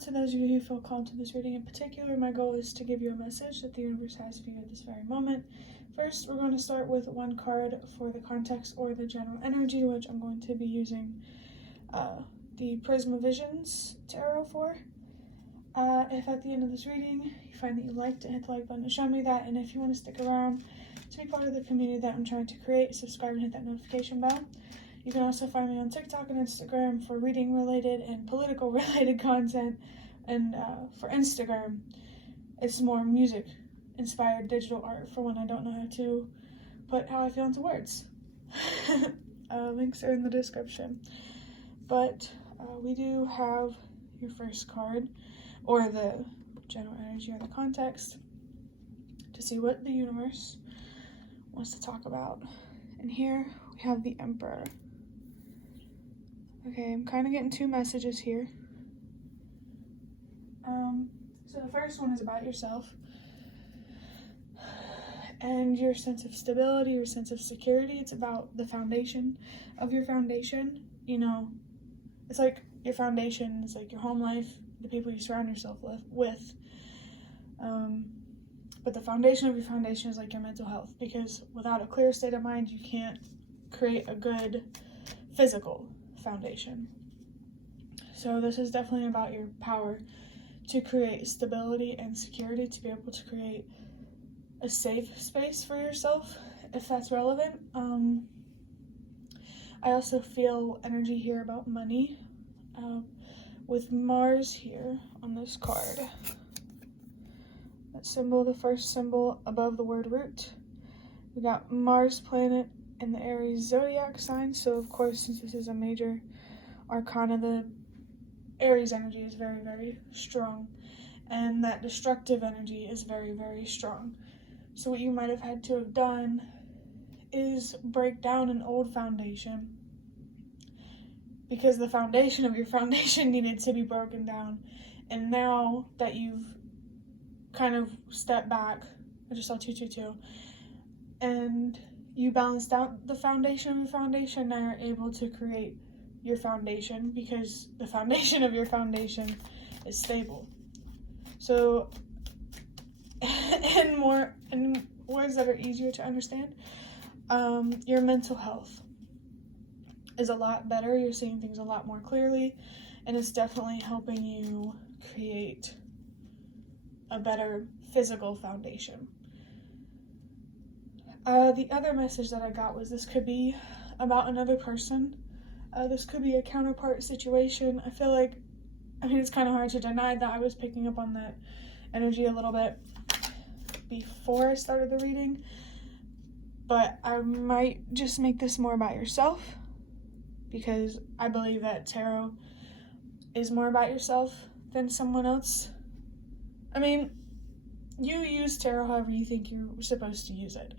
to those of you who feel called to this reading in particular, my goal is to give you a message that the universe has for you at this very moment. First, we're going to start with one card for the context or the general energy, which I'm going to be using the Prisma Visions Tarot for. If at the end of this reading you find that you liked it, hit the like button to show me that, and if you want to stick around to be part of the community that I'm trying to create, subscribe and hit that notification bell. You can also find me on TikTok and Instagram for reading related and political related content, and for Instagram it's more music inspired digital art for when I don't know how to put how I feel into words. Links are in the description. But we do have your first card, or the general energy or the context, to see what the universe wants to talk about. And here we have the Emperor. Okay, I'm kind of getting two messages here. So the first one is about yourself and your sense of stability, your sense of security. It's about the foundation of your foundation. You know, it's like your foundation is like your home life, the people you surround yourself with. But the foundation of your foundation is like your mental health, because without a clear state of mind, you can't create a good physical foundation. So this is definitely about your power to create stability and security, to be able to create a safe space for yourself, if that's relevant. I also feel energy here about money, with Mars here on this card. That symbol, the first symbol above the word root. We got Mars planet in the Aries zodiac sign, so of course, since this is a major arcana, the Aries energy is very, very strong, and that destructive energy is very, very strong. So what you might have had to have done is break down an old foundation, because the foundation of your foundation needed to be broken down. And now that you've kind of stepped back, I just saw 222, and you balanced out the foundation of your foundation, now you're able to create your foundation, because the foundation of your foundation is stable. So in words that are easier to understand, your mental health is a lot better. You're seeing things a lot more clearly, and it's definitely helping you create a better physical foundation. The other message that I got was this could be about another person. This could be a counterpart situation. I feel like, it's kind of hard to deny that I was picking up on that energy a little bit before I started the reading, but I might just make this more about yourself, because I believe that tarot is more about yourself than someone else. You use tarot however you think you're supposed to use it,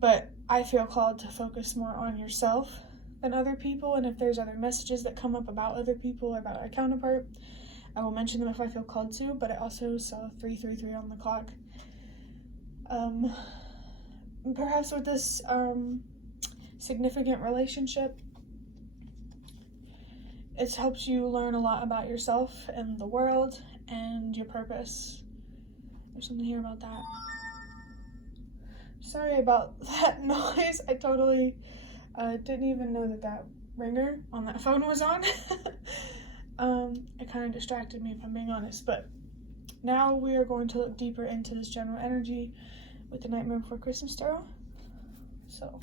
but I feel called to focus more on yourself than other people, and if there's other messages that come up about other people or about a counterpart, I will mention them if I feel called to. But I also saw 333 on the clock. Perhaps with this significant relationship, it helps you learn a lot about yourself and the world and your purpose. There's something here about that. Sorry about that noise. I totally didn't even know that ringer on that phone was on. It kind of distracted me, if I'm being honest. But now we are going to look deeper into this general energy with the Nightmare Before Christmas tarot. So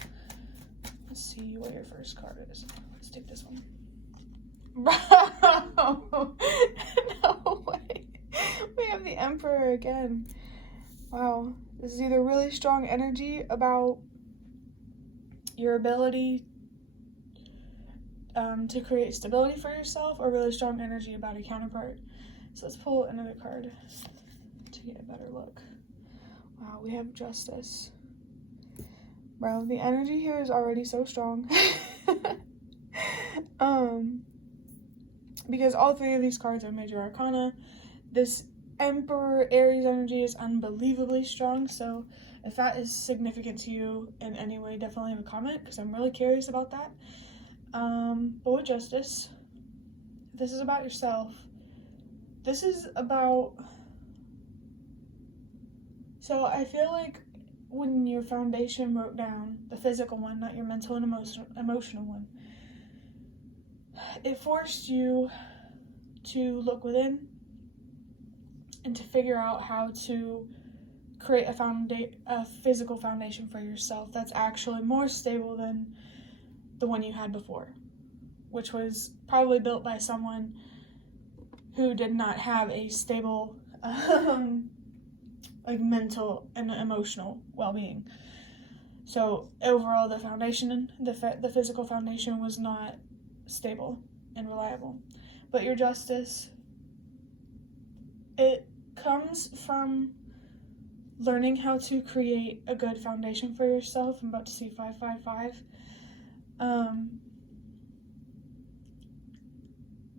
let's see what your first card is. Let's take this one. Bro! No way. We have the Emperor again. Wow. This is either really strong energy about your ability to create stability for yourself, or really strong energy about a counterpart. So let's pull another card to get a better look. Wow, we have Justice. Bro, the energy here is already so strong. Because all three of these cards are major arcana. This Emperor Aries energy is unbelievably strong, so if that is significant to you in any way, definitely leave a comment, because I'm really curious about that. But with Justice, this is about yourself. this is about, so I feel like when your foundation broke down, the physical one, not your mental and emotional one, it forced you to look within and to figure out how to create a physical foundation for yourself that's actually more stable than the one you had before, which was probably built by someone who did not have a stable like mental and emotional well-being. So overall, the foundation, the physical foundation, was not stable and reliable. But your justice, it comes from learning how to create a good foundation for yourself. I'm about to see 555.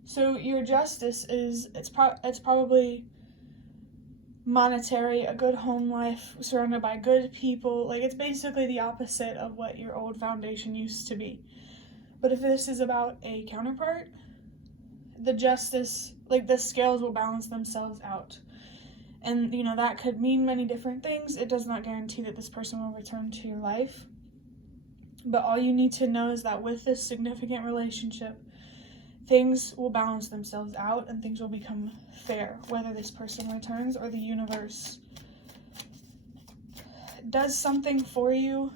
So your justice is, it's probably monetary, a good home life, surrounded by good people. Like, it's basically the opposite of what your old foundation used to be. But if this is about a counterpart, the justice, like, the scales will balance themselves out. And, you know, that could mean many different things. It does not guarantee that this person will return to your life. But all you need to know is that with this significant relationship, things will balance themselves out and things will become fair, whether this person returns or the universe does something for you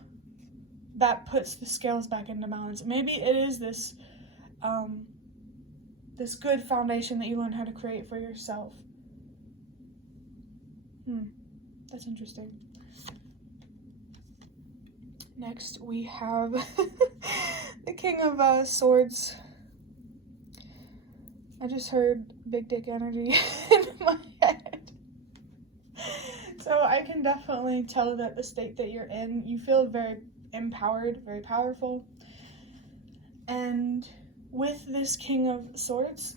that puts the scales back into balance. Maybe it is this this good foundation that you learn how to create for yourself. That's interesting. Next, we have the King of Swords. I just heard big dick energy in my head. So I can definitely tell that the state that you're in, you feel very empowered, very powerful. And with this King of Swords,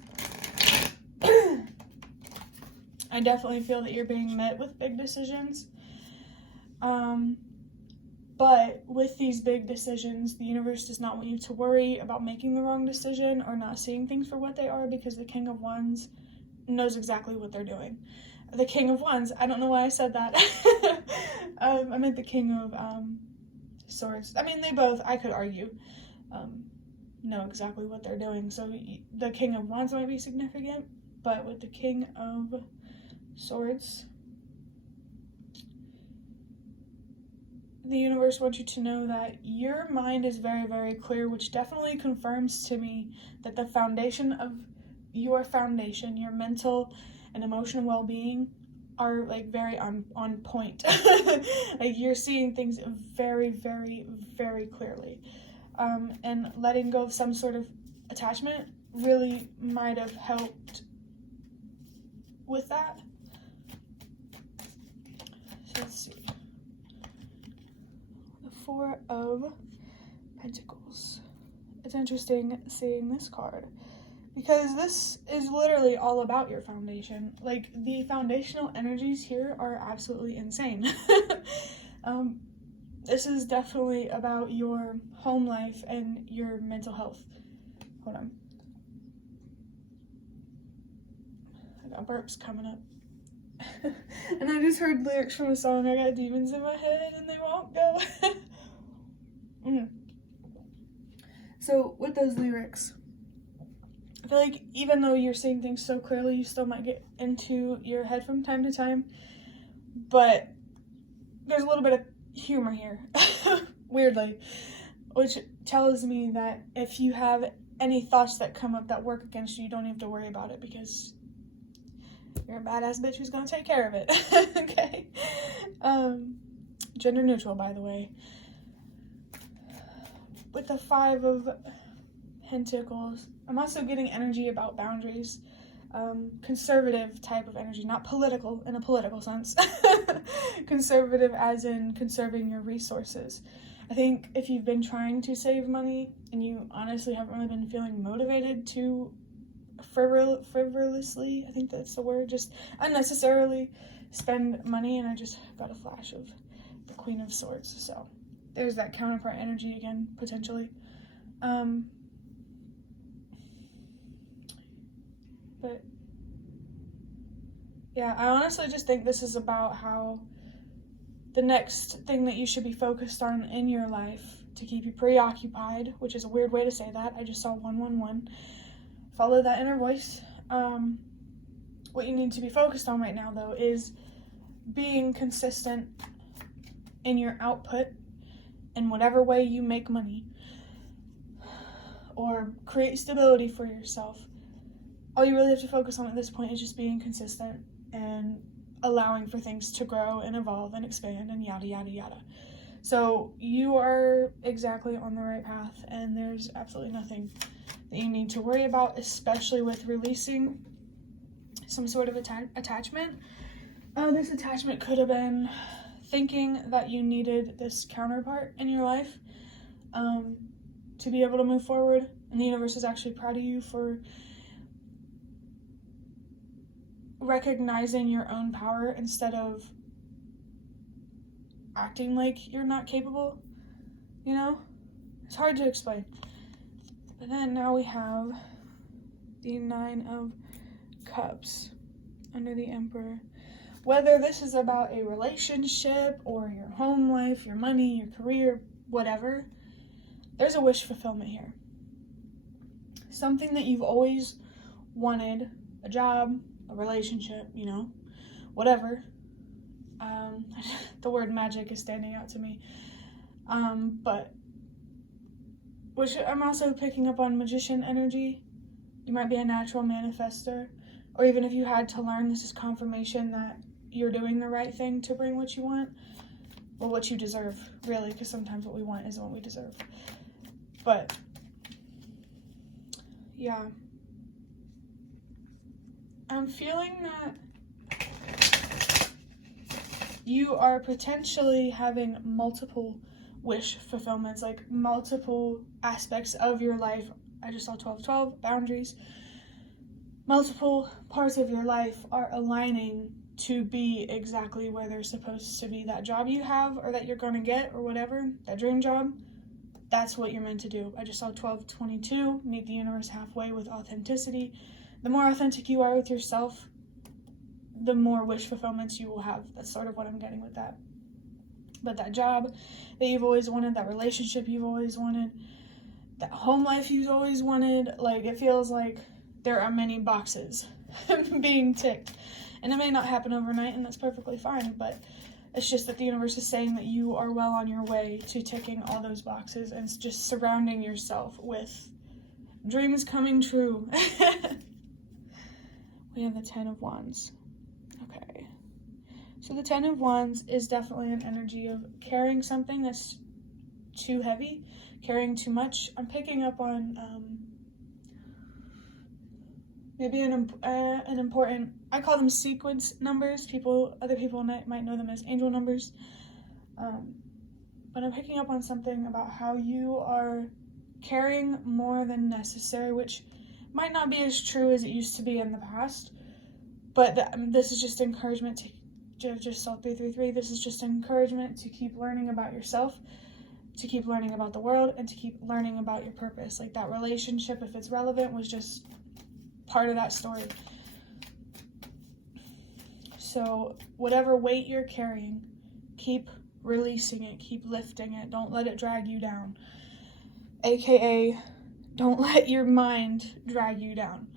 I definitely feel that you're being met with big decisions. But with these big decisions, the universe does not want you to worry about making the wrong decision or not seeing things for what they are, because the King of Wands knows exactly what they're doing. The King of Wands, I don't know why I said that. I meant the King of Swords. I mean, they both, I could argue, know exactly what they're doing. So the King of Wands might be significant, but with the King of Swords, the universe wants you to know that your mind is very, very clear, which definitely confirms to me that the foundation of your foundation, your mental and emotional well-being, are like very on point. Like, you're seeing things very, very, very clearly. And letting go of some sort of attachment really might have helped with that. So let's see. The Four of Pentacles. It's interesting seeing this card, because this is literally all about your foundation. Like, the foundational energies here are absolutely insane. This is definitely about your home life and your mental health. Hold on. I got burps coming up. And I just heard lyrics from a song, I got demons in my head and they won't go. So with those lyrics, I feel like even though you're seeing things so clearly, you still might get into your head from time to time, but there's a little bit of humor here, weirdly, which tells me that if you have any thoughts that come up that work against you, you don't have to worry about it, because you're a badass bitch who's gonna take care of it. Okay. Gender neutral, by the way. With the Five of Pentacles, I'm also getting energy about boundaries. Conservative type of energy, not political in a political sense. Conservative as in conserving your resources. I think if you've been trying to save money and you honestly haven't really been feeling motivated to frivolously, I think that's the word, just unnecessarily spend money, and I just got a flash of the Queen of Swords, so there's that counterpart energy again, potentially. But Yeah, I honestly just think this is about how the next thing that you should be focused on in your life to keep you preoccupied, which is a weird way to say that. I just saw 111. Follow that inner voice. What you need to be focused on right now, though, is being consistent in your output in whatever way you make money or create stability for yourself. All you really have to focus on at this point is just being consistent and allowing for things to grow and evolve and expand and yada yada yada. So you are exactly on the right path, and there's absolutely nothing that you need to worry about, especially with releasing some sort of attachment. This attachment could have been thinking that you needed this counterpart in your life to be able to move forward, and the universe is actually proud of you for recognizing your own power instead of acting like you're not capable, you know? It's hard to explain. But then now we have the 9 of Cups under the Emperor. Whether this is about a relationship or your home life, your money, your career, whatever, there's a wish fulfillment here. Something that you've always wanted, a job, a relationship, you know, whatever. The word magic is standing out to me. But which I'm also picking up on magician energy. You might be a natural manifester, or even if you had to learn, this is confirmation that you're doing the right thing to bring what you want, or what you deserve, really, because sometimes what we want isn't what we deserve. But yeah, I'm feeling that you are potentially having multiple wish fulfillments, like multiple aspects of your life. I just saw 12-12, boundaries. Multiple parts of your life are aligning to be exactly where they're supposed to be. That job you have, or that you're going to get, or whatever, that dream job, that's what you're meant to do. I just saw 12-22, meet the universe halfway with authenticity. The more authentic you are with yourself, the more wish fulfillments you will have. That's sort of what I'm getting with that. But that job that you've always wanted, that relationship you've always wanted, that home life you've always wanted, like, it feels like there are many boxes being ticked. And it may not happen overnight, and that's perfectly fine, but it's just that the universe is saying that you are well on your way to ticking all those boxes and just surrounding yourself with dreams coming true. We have the 10 of Wands. Okay. So the 10 of Wands is definitely an energy of carrying something that's too heavy, carrying too much. I'm picking up on maybe an important, I call them sequence numbers. Other people might know them as angel numbers. But I'm picking up on something about how you are carrying more than necessary, which might not be as true as it used to be in the past. But this is just encouragement to just saw 333. This is just encouragement to keep learning about yourself, to keep learning about the world, and to keep learning about your purpose. Like that relationship, if it's relevant, was just part of that story. So whatever weight you're carrying, keep releasing it, keep lifting it. Don't let it drag you down. AKA, don't let your mind drag you down.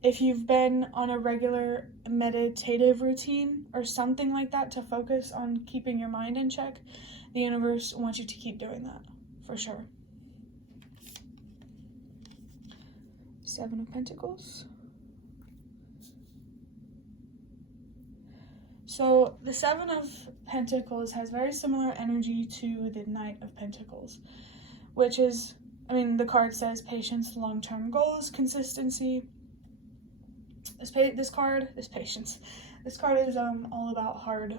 If you've been on a regular meditative routine or something like that to focus on keeping your mind in check, the universe wants you to keep doing that, for sure. 7 of Pentacles. So the 7 of Pentacles has very similar energy to the Knight of Pentacles, which is, the card says patience, long-term goals, consistency. This card is patience. This card is all about hard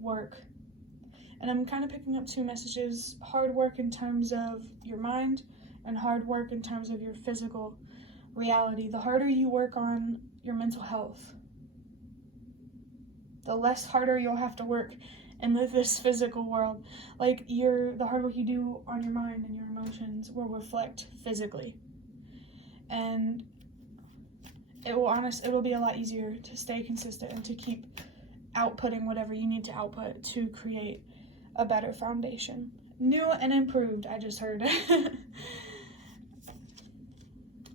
work. And I'm kind of picking up 2 messages: hard work in terms of your mind and hard work in terms of your physical reality. The harder you work on your mental health, the less harder you'll have to work in this physical world. Like the hard work you do on your mind and your emotions will reflect physically. And it will be a lot easier to stay consistent and to keep outputting whatever you need to output to create a better foundation. New and improved, I just heard.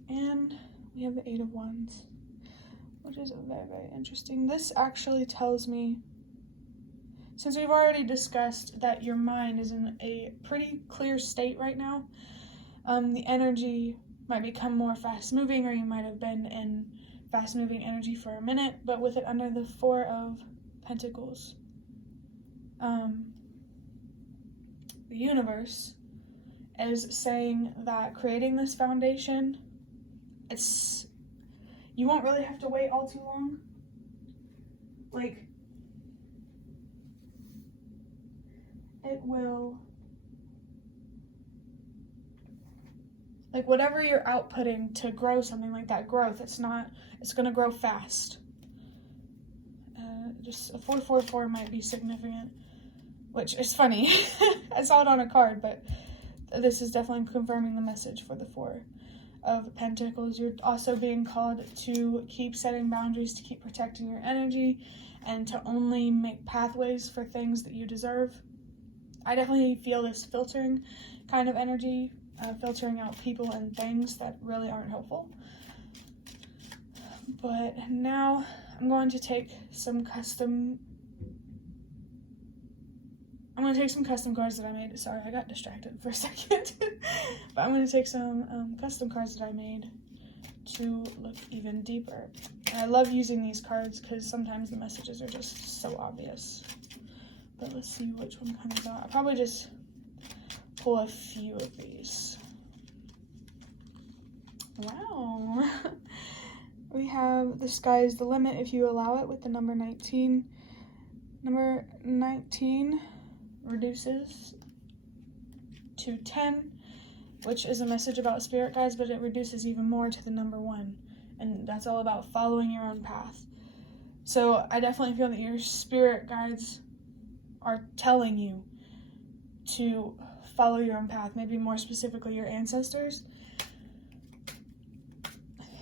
And we have the Eight of Wands, which is very, very interesting. This actually tells me, since we've already discussed that your mind is in a pretty clear state right now, the energy might become more fast-moving, or you might have been in fast-moving energy for a minute, but with it under the Four of Pentacles, the universe is saying that creating this foundation, you won't really have to wait all too long. Like, it will, like, whatever you're outputting to grow something like that, growth, it's going to grow fast. Just a 444 might be significant, which is funny. I saw it on a card, but this is definitely confirming the message for the Four of Pentacles. You're also being called to keep setting boundaries, to keep protecting your energy, and to only make pathways for things that you deserve. I definitely feel this filtering kind of energy, filtering out people and things that really aren't helpful. But now I'm going to take some custom cards that I made. Sorry, I got distracted for a second. But I'm going to take some custom cards that I made to look even deeper. And I love using these cards because sometimes the messages are just so obvious. But let's see which one comes out. I'll probably just pull a few of these. Wow. We have the sky is the limit if you allow it with the number 19. Number 19 reduces to 10, which is a message about spirit guides, but it reduces even more to the number 1. And that's all about following your own path. So I definitely feel that your spirit guides are telling you to follow your own path, maybe more specifically your ancestors.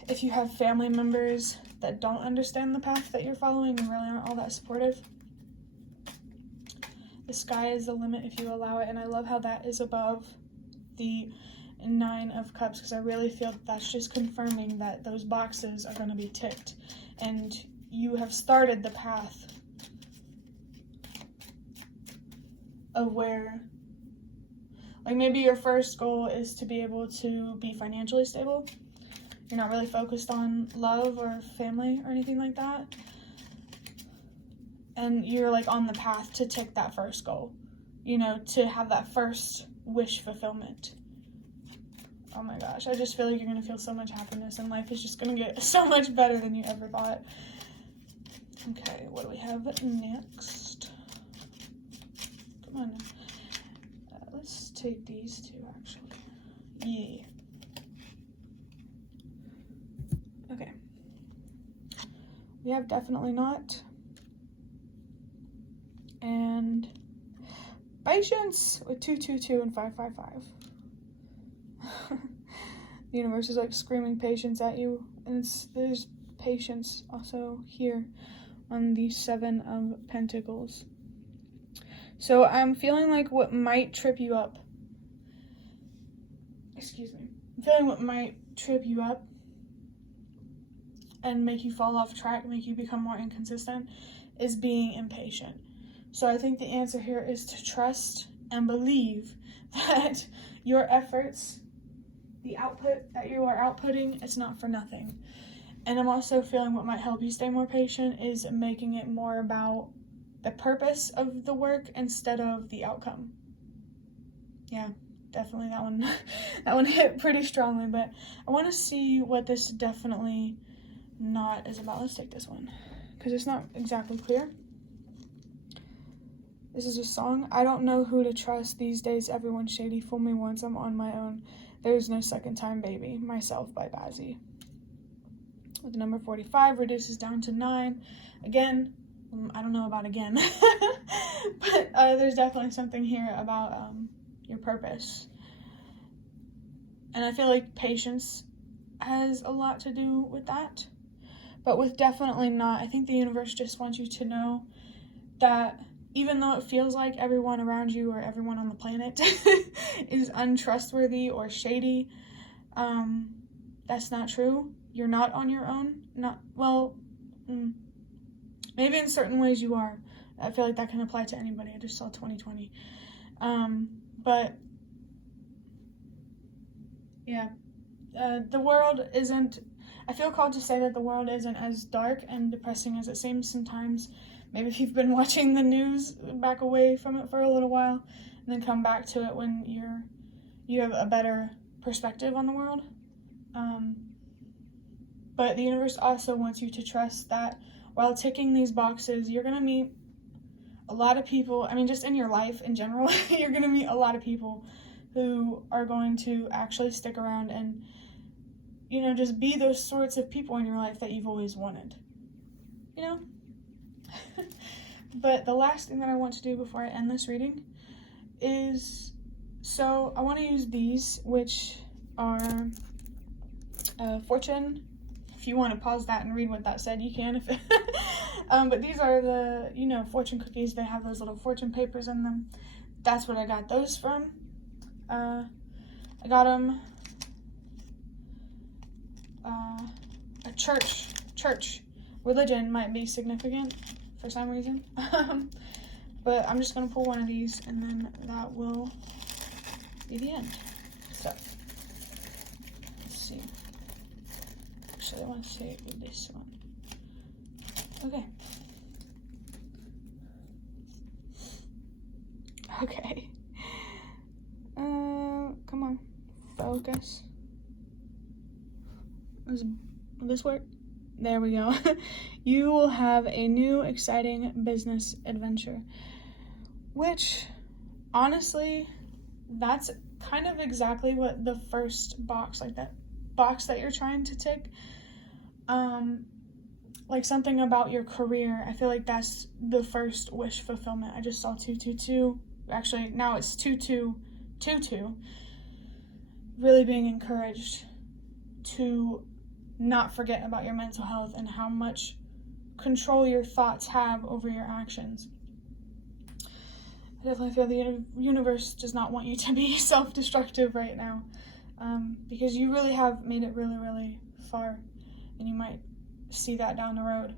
If you have family members that don't understand the path that you're following and really aren't all that supportive, the sky is the limit if you allow it. And I love how that is above the 9 of Cups, because I really feel that that's just confirming that those boxes are going to be ticked and you have started the path of where, like, maybe your first goal is to be able to be financially stable. You're not really focused on love or family or anything like that. And you're like on the path to tick that first goal, you know, to have that first wish fulfillment. Oh my gosh, I just feel like you're going to feel so much happiness and life is just going to get so much better than you ever thought. Okay, what do we have next? Come on. Let's take these two, actually. Yeah. Okay. We have definitely not. And patience with 222 and 555. The universe is like screaming patience at you, and there's patience also here on the 7 of Pentacles. So I'm feeling like what might trip you up, I'm feeling what might trip you up and make you fall off track, make you become more inconsistent, is being impatient. So I think the answer here is to trust and believe that your efforts, the output that you are outputting, it's not for nothing. And I'm also feeling what might help you stay more patient is making it more about the purpose of the work instead of the outcome. Yeah, definitely that one hit pretty strongly, but I want to see what this definitely not is about. Let's take this one because it's not exactly clear. This is a song. I don't know who to trust these days. Everyone's shady. Fool me once, I'm on my own. There's no second time, baby. Myself by Bazzi. With the number 45 reduces down to 9. Again, I don't know about again, but there's definitely something here about your purpose. And I feel like patience has a lot to do with that. but with definitely not. I think the universe just wants you to know that even though it feels like everyone around you or everyone on the planet is untrustworthy or shady, that's not true. You're not on your own. Maybe in certain ways you are. I feel like that can apply to anybody. I just saw 2020. But yeah, the world isn't, I feel called to say that the world isn't as dark and depressing as it seems sometimes. Maybe if you've been watching the news, back away from it for a little while, and then come back to it when you have a better perspective on the world. But the universe also wants you to trust that while ticking these boxes, you're going to meet a lot of people. I mean, just in your life in general, you're going to meet a lot of people who are going to actually stick around and, you know, just be those sorts of people in your life that you've always wanted, you know? But the last thing that I want to do before I end this reading is, so I want to use these, which are fortune. If you want to pause that and read what that said, you can. But these are the, you know, fortune cookies. They have those little fortune papers in them. That's what I got those from. I got them a church. Religion might be significant for some reason. But I'm just going to pull one of these, and then that will be the end. So, let's see. Actually, I want to say it with this one. Okay. Okay. Come on. Focus. Will this work? There we go. You will have a new exciting business adventure. Which, honestly, that's kind of exactly what the first box, like that box that you're trying to tick, like something about your career. I feel like that's the first wish fulfillment. I just saw 222. Actually, now it's 2222. Really being encouraged to not forget about your mental health and how much control your thoughts have over your actions. I definitely feel the universe does not want you to be self-destructive right now, because you really have made it really, really far, and you might see that down the road.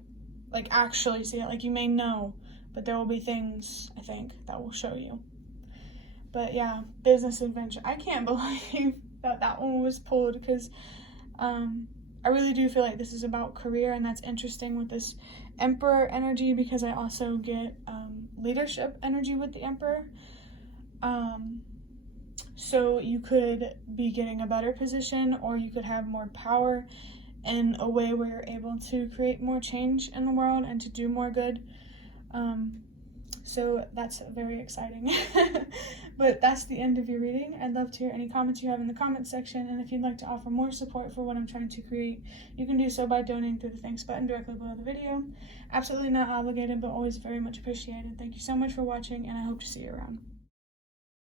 Like, actually see it. Like, you may know, but there will be things, I think, that will show you. But yeah, business adventure. I can't believe that one was pulled, because I really do feel like this is about career, and that's interesting with this Emperor energy, because I also get leadership energy with the Emperor. So you could be getting a better position, or you could have more power in a way where you're able to create more change in the world and to do more good. So that's very exciting. But that's the end of your reading. I'd love to hear any comments you have in the comments section, and if you'd like to offer more support for what I'm trying to create, you can do so by donating through the thanks button directly below the video. Absolutely not obligated, but always very much appreciated. Thank you so much for watching, and I hope to see you around.